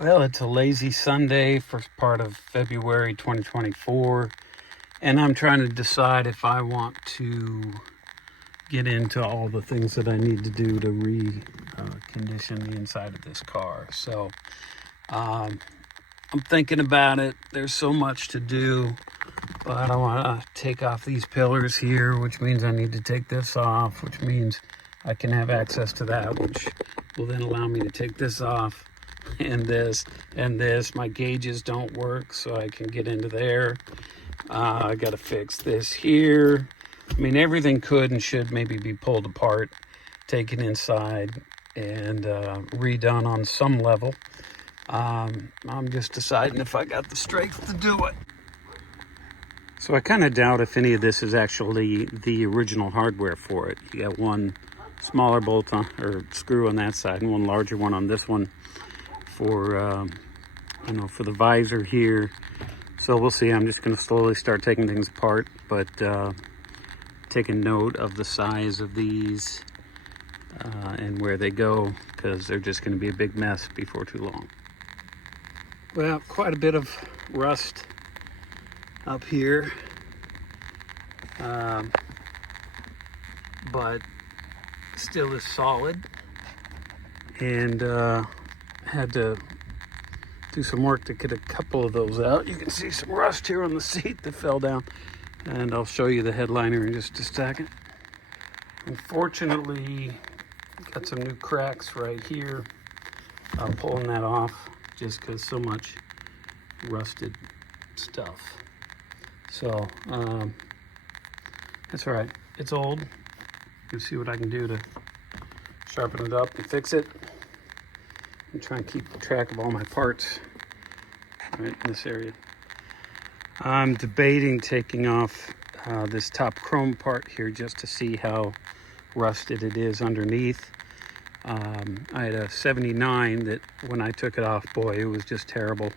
Well, it's a lazy Sunday, first part of February 2024, and I'm trying to decide if I want to get into all the things that I need to do to recondition the inside of this car. So I'm thinking about it. There's so much to do, but I want to take off these pillars here, which means I need to take this off, which means I can have access to that, which will then allow me to take this off. And this. My gauges don't work, so I can get into there. I got to fix this here. I mean, everything could and should maybe be pulled apart, taken inside, and redone on some level. I'm just deciding if I got the strength to do it. So I kind of doubt if any of this is actually the original hardware for it. You got one smaller bolt on, or screw on that side, and one larger one on this one for for the visor here. So we'll see. I'm just going to slowly start taking things apart, but take a note of the size of these and where they go, because they're just going to be a big mess before too long. Well, quite a bit of rust up here, but still is solid, and had to do some work to get a couple of those out. You can see some rust here on the seat that fell down, and I'll show you the headliner in just a second. Unfortunately, got some new cracks right here. I'm pulling that off just because so much rusted stuff. So that's all right. It's old. You'll see what I can do to sharpen it up and fix it. And try and keep track of all my parts right in this area. I'm debating taking off this top chrome part here just to see how rusted it is underneath. I had a 79 that when I took it off, boy, it was just terrible.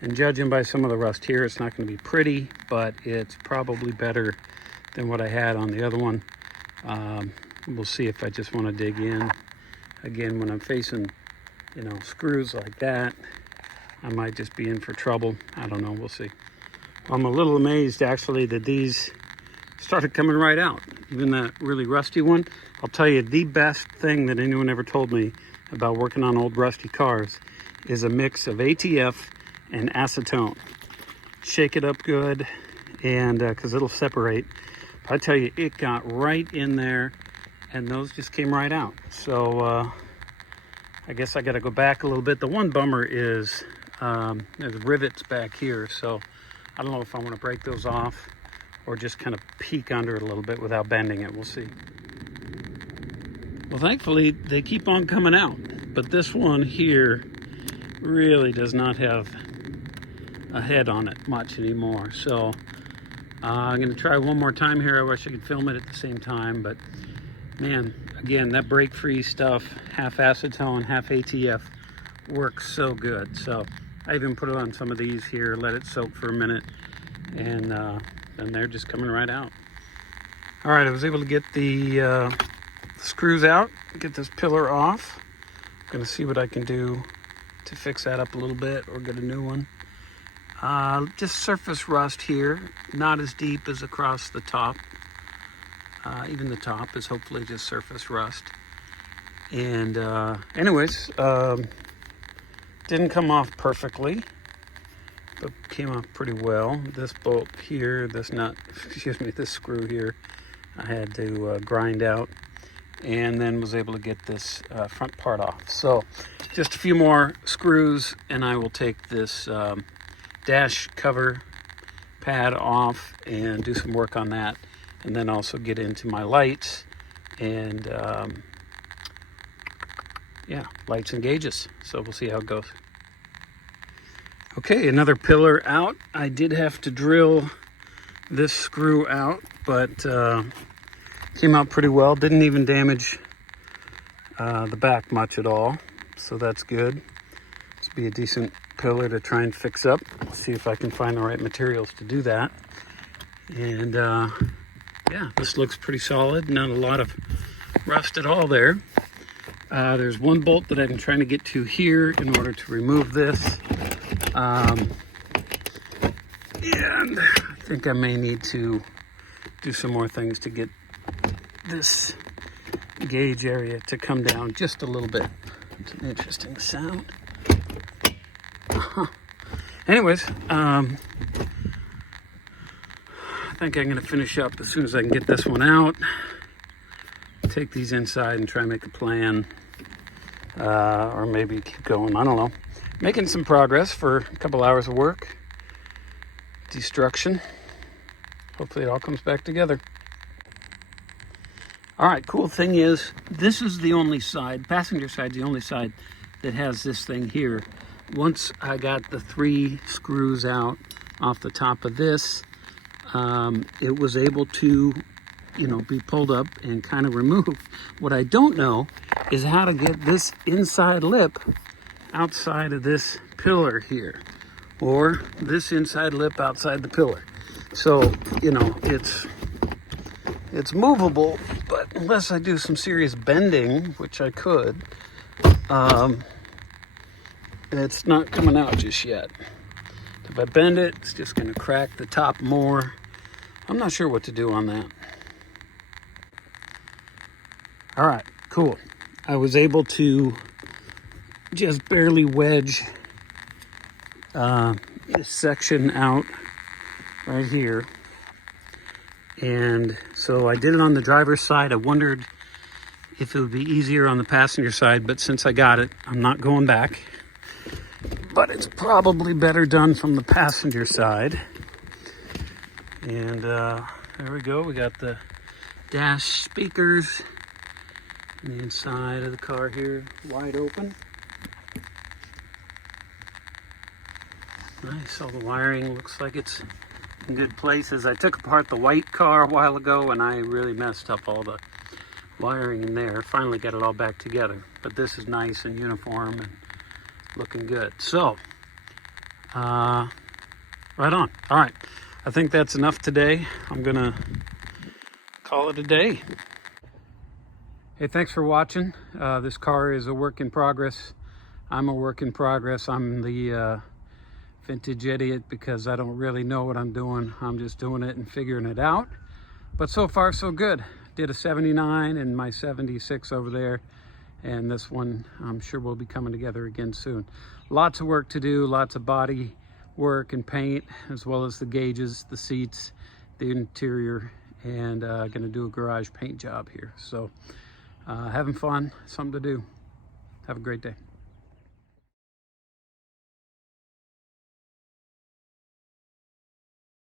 And judging by some of the rust here, it's not going to be pretty, but it's probably better than what I had on the other one. We'll see if I just want to dig in. Again, when I'm facing screws like that, I might just be in for trouble. I don't know, we'll see. I'm a little amazed actually that these started coming right out, even that really rusty one. I'll tell you, the best thing that anyone ever told me about working on old rusty cars is a mix of ATF and acetone. Shake it up good, and because it'll separate. But I tell you, it got right in there, and those just came right out. So I guess I got to go back a little bit. The one bummer is there's rivets back here, so I don't know if I want to break those off or just kind of peek under it a little bit without bending it. We'll see. Well, thankfully, they keep on coming out, but this one here really does not have a head on it much anymore. So I'm going to try one more time here. I wish I could film it at the same time, but man, again, that break-free stuff, half acetone, half ATF, works so good. So I even put it on some of these here, let it soak for a minute, and they're just coming right out. All right, I was able to get the screws out, get this pillar off. I'm going to see what I can do to fix that up a little bit or get a new one. Just surface rust here, not as deep as across the top. Even the top is hopefully just surface rust. And anyways, didn't come off perfectly, but came off pretty well. This bolt here, this nut, this screw here, I had to grind out, and then was able to get this front part off. So just a few more screws, and I will take this dash cover pad off and do some work on that. And then also get into my lights and lights and gauges. So we'll see how it goes. Okay, another pillar out. I did have to drill this screw out, but came out pretty well. Didn't even damage the back much at all. So that's good. This will be a decent pillar to try and fix up. See if I can find the right materials to do that. And yeah, this looks pretty solid. Not a lot of rust at all there. There's one bolt that I'm trying to get to here in order to remove this. And I think I may need to do some more things to get this gauge area to come down just a little bit. It's an interesting sound. Anyways, I think I'm going to finish up as soon as I can get this one out. Take these inside and try and make a plan. Or maybe keep going. I don't know. Making some progress for a couple hours of work. Destruction. Hopefully it all comes back together. All right, cool thing is, this is the only side, passenger side, the only side that has this thing here. Once I got the 3 screws out off the top of this, it was able to, be pulled up and kind of removed. What I don't know is how to get this inside lip outside of this pillar here, or this inside lip outside the pillar. So, it's movable, but unless I do some serious bending, which I could, it's not coming out just yet. If I bend it, it's just going to crack the top more. I'm not sure what to do on that. All right, cool. I was able to just barely wedge this section out right here. And so I did it on the driver's side. I wondered if it would be easier on the passenger side, but since I got it, I'm not going back. But it's probably better done from the passenger side. And there we go. We got the dash speakers on the inside of the car here, wide open. Nice. All the wiring looks like it's in good places. I took apart the white car a while ago and I really messed up all the wiring in there. Finally got it all back together. But this is nice and uniform and looking good. So, right on. All right. I think that's enough today. I'm going to call it a day. Hey, thanks for watching. This car is a work in progress. I'm a work in progress. I'm the vintage idiot because I don't really know what I'm doing. I'm just doing it and figuring it out. But so far, so good. Did a 79 and my 76 over there. And this one, I'm sure will be coming together again soon. Lots of work to do, lots of body work and paint, as well as the gauges, the seats, the interior, and gonna do a garage paint job here. So having fun, something to do. Have a great day.